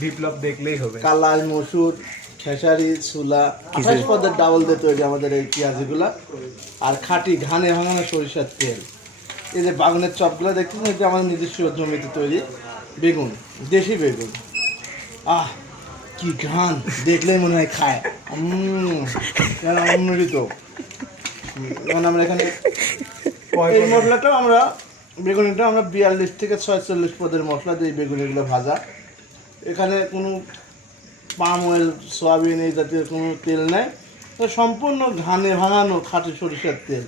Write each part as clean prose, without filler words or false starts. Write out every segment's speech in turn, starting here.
বিপ্লব দেখলেই হবে। কালাই, মসুর, খেসারি, ছোলা, 28 পদের ডাবল দিয়ে তৈরি আমাদের এই পেঁয়াজিগুলা। আর খাঁটি ঘানে ভাঙানো সরিষার তেল। এই যে বাগানের চপগুলো দেখতেছেন, এটা আমাদের নিজস্ব জমিতে তৈরি বেগুন, দেশি বেগুন। আহ কি ঘ্রাণ, দেখলেই মনে হয় খায়। অমৃত। এখন আমরা এখানে এই মশলাটাও আমরা বেগুনিটা আমরা 42 থেকে 46 পদের মশলা দিয়ে বেগুনিগুলো ভাজা। এখানে কোনো পাম অয়েল, সয়াবিন এই জাতীয় কোনো তেল নেই, সম্পূর্ণ ঘানে ভাঙানো খাঁটি সরিষার তেল।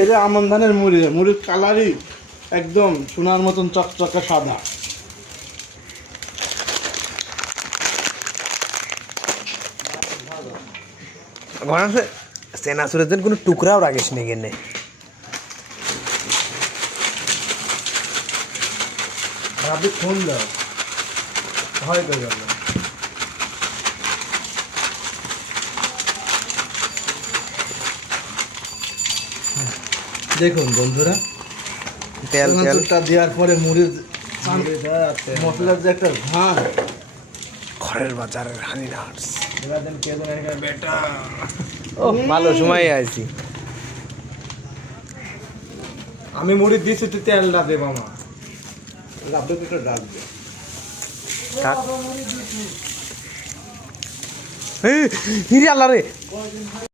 এই যে আমন ধানের মুড়ি, মুড়ির কালারই একদম সোনার মতন চকচকে সাদা। চেনাচুরের জন্য কোনো টুকরাও রাখিস নি কেনে। আপনি ফোন দাও, ভয় করে গেল। দেখুন বন্ধুরা, তেল দেওয়ার পরে মুড়ির মশলার যে একটা ঘ্রাণ, ঘরের বাজারের হানি নাটস। বেটা ও ভালো সময় আইছি। আমি মুড়ি দিয়েছি, তুই তেলটা দে মামা। লাভটা দুটো ডাল দিয়ে হিরে আল্লাহ রে।